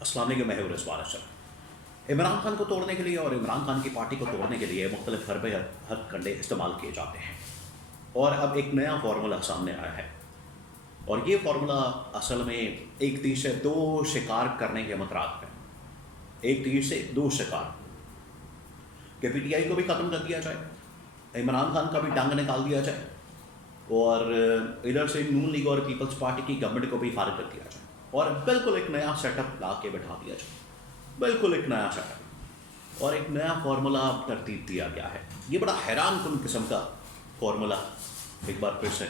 السلام علیکم، میں ہوں رضوان اشرف۔ عمران خان کو توڑنے کے لیے اور عمران خان کی پارٹی کو توڑنے کے لیے مختلف حربے ہتھ کنڈے استعمال کیے جاتے ہیں، اور اب ایک نیا فارمولہ سامنے آیا ہے، اور یہ فارمولہ اصل میں ایک تیر سے دو شکار کرنے کے مترادف ہے۔ ایک تیر سے دو شکار، کہ پی ٹی آئی کو بھی ختم کر دیا جائے، عمران خان کا بھی ڈنگ نکال دیا جائے، اور ادھر سے نون لیگ اور پیپلز پارٹی کی گورنمنٹ کو بھی فارغ کر دیا جائے، اور بالکل ایک نیا سیٹ اپ لا کے بٹھا دیا جائے، بالکل ایک نیا سیٹ اپ اور ایک نیا فارمولہ ترتیب دیا گیا ہے۔ یہ بڑا حیران کن قسم کا فارمولہ ایک بار پھر سے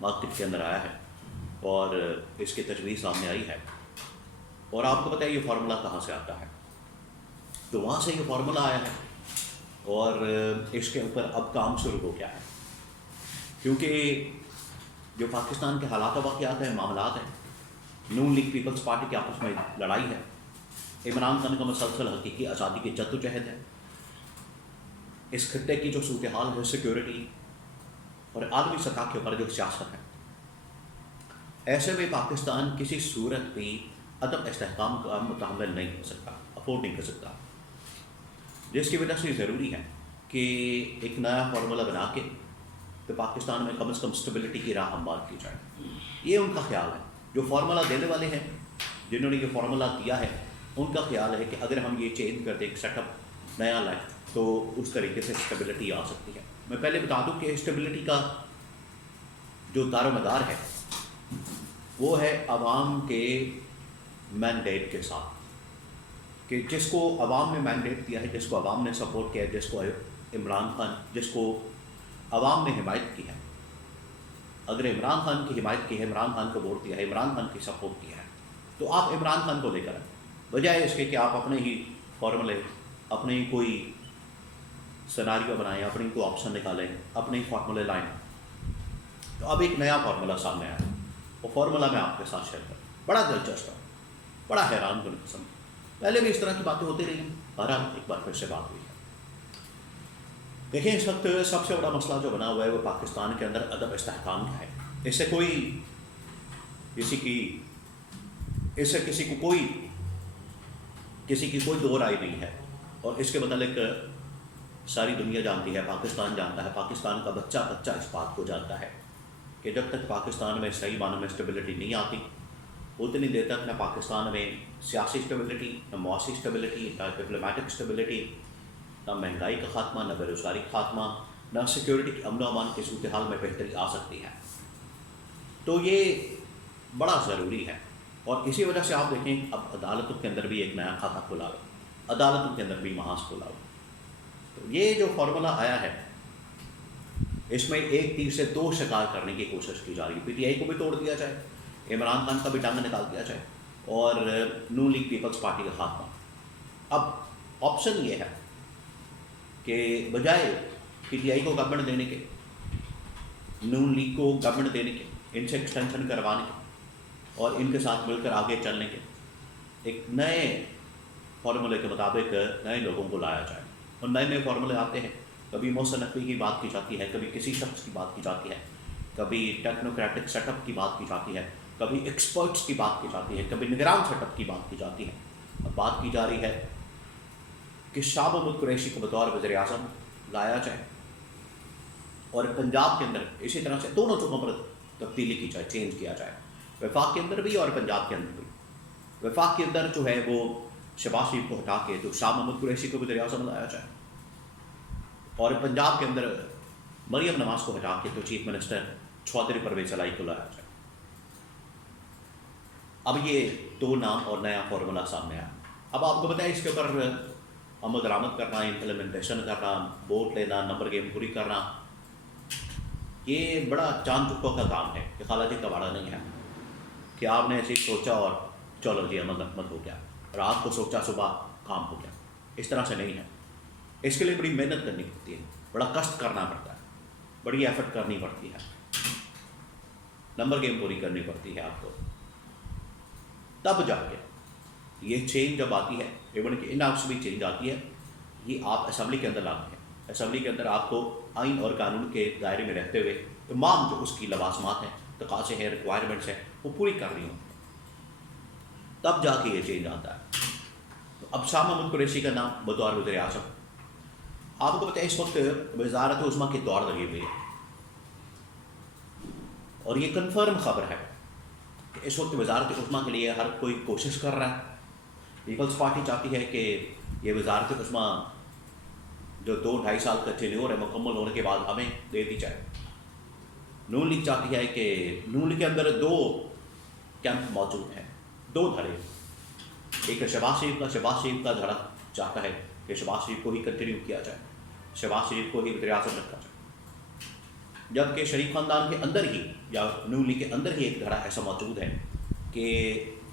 مارکیٹ کے اندر آیا ہے، اور اس کی تجویز سامنے آئی ہے، اور آپ کو پتہ ہے یہ فارمولہ کہاں سے آتا ہے؟ تو وہاں سے یہ فارمولہ آیا ہے، اور اس کے اوپر اب کام شروع ہو گیا ہے، کیونکہ جو پاکستان کے حالات و واقعات ہیں، معاملات ہیں، نون لیگ پیپلز پارٹی کی آپس میں لڑائی ہے، عمران خان کا مسلسل حقیقی آزادی کی جد و جہد ہے، اس خطے کی جو صورتحال ہے، سیکیورٹی اور عالمی سطح کے اوپر جو سیاست ہے، ایسے میں پاکستان کسی صورت بھی عدم استحکام کا متحمل نہیں ہو سکتا، افورڈ نہیں کر سکتا، جس کی وجہ سے ضروری ہے کہ ایک نیا فارمولہ بنا کے تو پاکستان میں کم از کم اسٹیبلٹی کی راہ ہموار کی جائے۔ یہ ان کا خیال ہے، جو فارمولہ دینے والے ہیں، جنہوں نے یہ فارمولہ دیا ہے، ان کا خیال ہے کہ اگر ہم یہ چینج کر دیں، ایک سیٹ اپ نیا لائیں، تو اس طریقے سے اسٹیبلٹی آ سکتی ہے۔ میں پہلے بتا دوں کہ اسٹیبلٹی کا جو دار و مدار ہے وہ ہے عوام کے مینڈیٹ کے ساتھ، کہ جس کو عوام نے مینڈیٹ دیا ہے، جس کو عوام نے سپورٹ کیا ہے، جس کو عمران خان، جس کو عوام نے حمایت کی ہے، اگر عمران خان کی حمایت کی ہے، عمران خان کو ووٹ دیا ہے، عمران خان کی سپورٹ کیا ہے، تو آپ عمران خان کو لے کر آئیں، بجائے اس کے کہ آپ اپنے ہی فارمولے، اپنے ہی کوئی سیناریو بنائیں، اپنی کوئی آپشن نکالیں، اپنے ہی فارمولے لائیں۔ تو اب ایک نیا فارمولہ سامنے آیا، وہ فارمولہ میں آپ کے ساتھ شیئر کروں، بڑا دلچسپ ہے، بڑا حیران کن قسم۔ پہلے بھی اس طرح کی باتیں ہوتی رہی ہیں، بہرحال ایک بار پھر سے بات ہوئی ہے۔ دیکھیں، اس وقت سب سے بڑا مسئلہ جو بنا ہوا ہے وہ پاکستان کے اندر عدم استحکام کا ہے۔ اس سے کسی کی کوئی دو رائے نہیں ہے، اور اس کے متعلق ساری دنیا جانتی ہے، پاکستان جانتا ہے، پاکستان کا بچہ بچہ اس بات کو جانتا ہے کہ جب تک پاکستان میں صحیح معنوں میں اسٹیبلٹی نہیں آتی، اتنی دیر تک نہ پاکستان میں سیاسی اسٹیبلٹی، نہ معاشی اسٹیبلٹی، نہ ڈپلومیٹک اسٹیبلٹی، نہ مہنگائی کا خاتمہ، نہ بے روزگاری کا خاتمہ، نہ سیکیورٹی کی امن و امان کی صورتحال میں بہتری آ سکتی ہے۔ تو یہ بڑا ضروری ہے، اور اسی وجہ سے آپ دیکھیں اب عدالتوں کے اندر بھی ایک نیا کھاتا کھلا ہوا، عدالتوں کے اندر بھی محاذ کھلا ہوا۔ تو یہ جو فارمولہ آیا ہے، اس میں ایک تیر سے دو شکار کرنے کی کوشش کی جا رہی ہے۔ پی ٹی آئی کو بھی توڑ دیا جائے، عمران خان کا بھی ٹانگ نکال دیا جائے، اور نون لیگ پیپلز پارٹی کا خاتمہ۔ اب آپشن یہ ہے کہ بجائے پی ٹی آئی کو گورنمنٹ دینے کے، نون لیگ کو گورنمنٹ دینے کے، ان سے ایکسٹینشن کروانے کے، اور ان کے ساتھ مل کر آگے چلنے کے، ایک نئے فارمولے کے مطابق نئے لوگوں کو لایا جائے۔ اور نئے نئے فارمولے آتے ہیں، کبھی محسن نقوی کی بات کی جاتی ہے، کبھی کسی شخص کی بات کی جاتی ہے، کبھی ٹیکنوکریٹک سیٹ اپ کی بات کی جاتی ہے، کبھی ایکسپرٹس کی بات کی جاتی ہے، کبھی نگران سیٹ اپ کی بات کی جاتی ہے۔ اب بات کی جا رہی ہے کہ شاہ محمود قریشی کو بطور وزیر اعظم لایا جائے، اور پنجاب کے اندر اسی طرح سے دونوں جگہوں پر تبدیلی کی جائے، چینج کیا جائے، وفاق کے اندر بھی اور پنجاب کے اندر بھی۔ وفاق کے اندر جو ہے وہ شہباز شریف کو ہٹا کے تو شاہ محمود قریشی کو وزیر اعظم لایا جائے، اور پنجاب کے اندر مریم نواز کو ہٹا کے تو چیف منسٹر چودھری پرویز الہی کو لایا جائے۔ اب یہ دو نام اور نیا فارمولہ سامنے آیا۔ اب آپ کو بتائیں، اس کے اوپر عمل درآمد کرنا، امپلیمنٹیشن کرنا، ووٹ لینا، نمبر گیم پوری کرنا، یہ بڑا چاند چکوں کا کام ہے، کہ خالہ جی کباڑا نہیں ہے کہ آپ نے ایسے ہی سوچا اور چلو جی عمل ہو گیا، رات کو سوچا صبح کام ہو گیا۔ اس طرح سے نہیں ہے، اس کے لیے بڑی محنت کرنی پڑتی ہے، بڑا کشٹ کرنا پڑتا ہے، بڑی ایفرٹ کرنی پڑتی ہے، نمبر گیم پوری کرنی پڑتی ہے آپ کو، تب جا کے یہ چینج جب آتی ہے، ایون کہ ان ہاؤس بھی چینج آتی ہے، یہ آپ اسمبلی کے اندر لاتے ہیں۔ اسمبلی کے اندر آپ کو آئین اور قانون کے دائرے میں رہتے ہوئے تمام جو اس کی لوازمات ہیں، تقاضے ہیں، ریکوائرمنٹس ہیں، وہ پوری کرنی ہوتی ہیں۔ تب جا کے یہ چینج آتا ہے. تو اب شاہ محمود قریشی کا نام بطور وزیر اعظم. آپ کو پتہ ہے اس وقت وزارت عظمیٰ کی دوڑ لگی ہوئی ہے اور یہ کنفرم خبر ہے کہ اس وقت وزارت عظمیٰ کے لیے ہر کوئی کوشش کر رہا ہے. پیپلز پارٹی چاہتی ہے کہ یہ وزارت عظمیٰ جو 2-2.5 سال کا ٹینیور ہے مکمل ہونے کے بعد ہمیں دے دی جائے. نون لیگ چاہتی ہے کہ نون لیگ کے اندر 2 کیمپ موجود ہیں، 2 دھڑے. ایک شہباز شریف کا دھڑا چاہتا ہے کہ شہباز شریف کو ہی کنٹینیو کیا جائے، شہباز شریف کو ہی وزیر اعظم رکھا جائے. جبکہ شریف خاندان کے اندر ہی یا نون لیگ کے اندر ہی ایک دھڑا ایسا موجود ہے کہ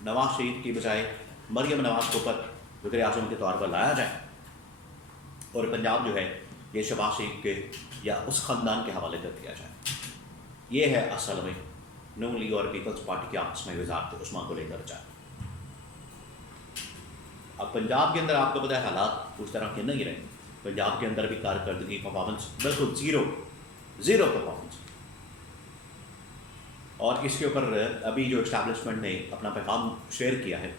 نواز شریف کی بجائے مریم نواز کو پر وزیر اعظم کے طور پر لایا جائے اور پنجاب جو ہے یہ شہباز شریف کے یا اس خاندان کے حوالے کر دیا جائے. یہ ہے اصل میں نون لیگ اور پیپلز پارٹی کے آپس میں وزارت عظمیٰ کو لے کر جائے. اب پنجاب کے اندر آپ کو پتہ ہے حالات اس طرح کے نہیں رہے. پنجاب کے اندر بھی کارکردگی پرفارمنس بالکل زیرو پرفارمنس. اور اس کے اوپر ابھی جو اسٹیبلشمنٹ نے اپنا پیغام شیئر کیا ہے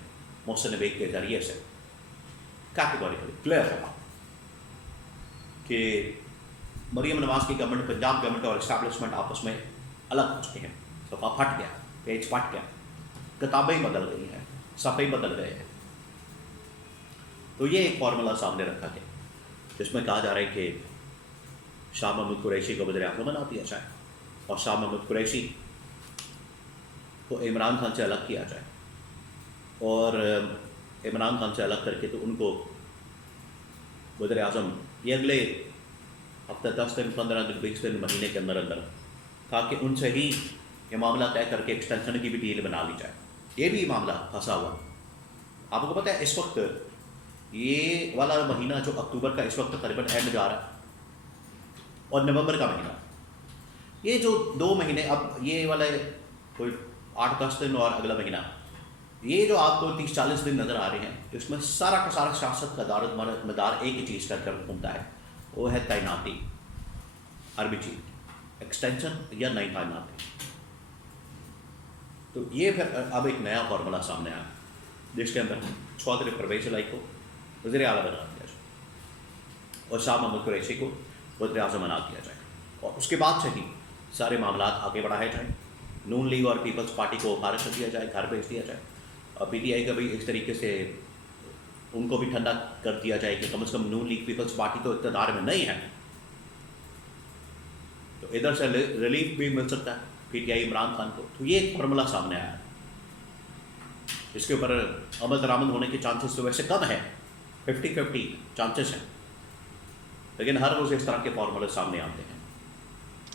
محسن نبیگ کے ذریعے سے کیٹیگوریکلی کلیئر ہے کہ مریم نواز کی گورنمنٹ، پنجاب گورنمنٹ اور اسٹیبلشمنٹ آپس میں الگ ہو چکے ہیں. صفحہ پھٹ گیا، پیج پھٹ گیا، کتابیں بدل گئی ہیں، صفحے بدل گئے ہیں. تو یہ ایک فارمولہ سامنے رکھا گیا جس میں کہا جا رہا ہے کہ شاہ محمود قریشی کو وزیر اعظم بنا دیا جائے اور شاہ محمود قریشی کو عمران خان سے الگ کیا جائے اور عمران خان سے الگ کر کے تو ان کو وزیر اعظم یہ اگلے ہفتہ 10 دن 15 دن 20 دن مہینے کے اندر تاکہ ان سے ہی یہ معاملہ طے کر کے ایکسٹینشن کی بھی ڈیل بنا لی جائے. یہ بھی معاملہ پھنسا ہوا. آپ کو پتہ ہے اس وقت یہ والا مہینہ جو اکتوبر کا اس وقت تقریباً اینڈ جا رہا ہے اور نومبر کا مہینہ، یہ جو 2 مہینے اب یہ والا کوئی 8-10 دن اور اگلا مہینہ، یہ جو آپ کو 30-40 دن نظر آ رہے ہیں اس میں سارا کا سارا سیاست کا مدار ایک ہی چیز کر گھومتا ہے، وہ ہے تعیناتی. عربی چیز ایکسٹینشن یا نئی تعیناتی. تو یہ پھر اب ایک نیا فارمولہ سامنے آیا جس کے اندر چودھری پرویز الہی کو وزیر اعلیٰ بنا دیا جائے اور شاہ محمود قریشی کو وزیر اعظم بنا دیا جائے اور اس کے بعد سے ہی سارے معاملات آگے بڑھائے جائیں. نون لیگ اور پیپلز پارٹی کو خارج کر دیا جائے، گھر بھیج دیا جائے اور پی ٹی آئی کا بھی اس طریقے سے ان کو بھی ٹھنڈا کر دیا جائے کہ کم از کم نون لیگ پیپلز پارٹی تو اقتدار میں نہیں ہے تو ادھر سے ریلیف بھی مل سکتا ہے P T I Imran Khan کو. تو یہ ایک فارمولہ سامنے آیا ہے. اس کے اوپر عمل درآمد ہونے کے چانسز تو ویسے کم ہے، 50-50 چانسز ہیں، لیکن ہر روز اس طرح کے فارمولے سامنے آتے ہیں.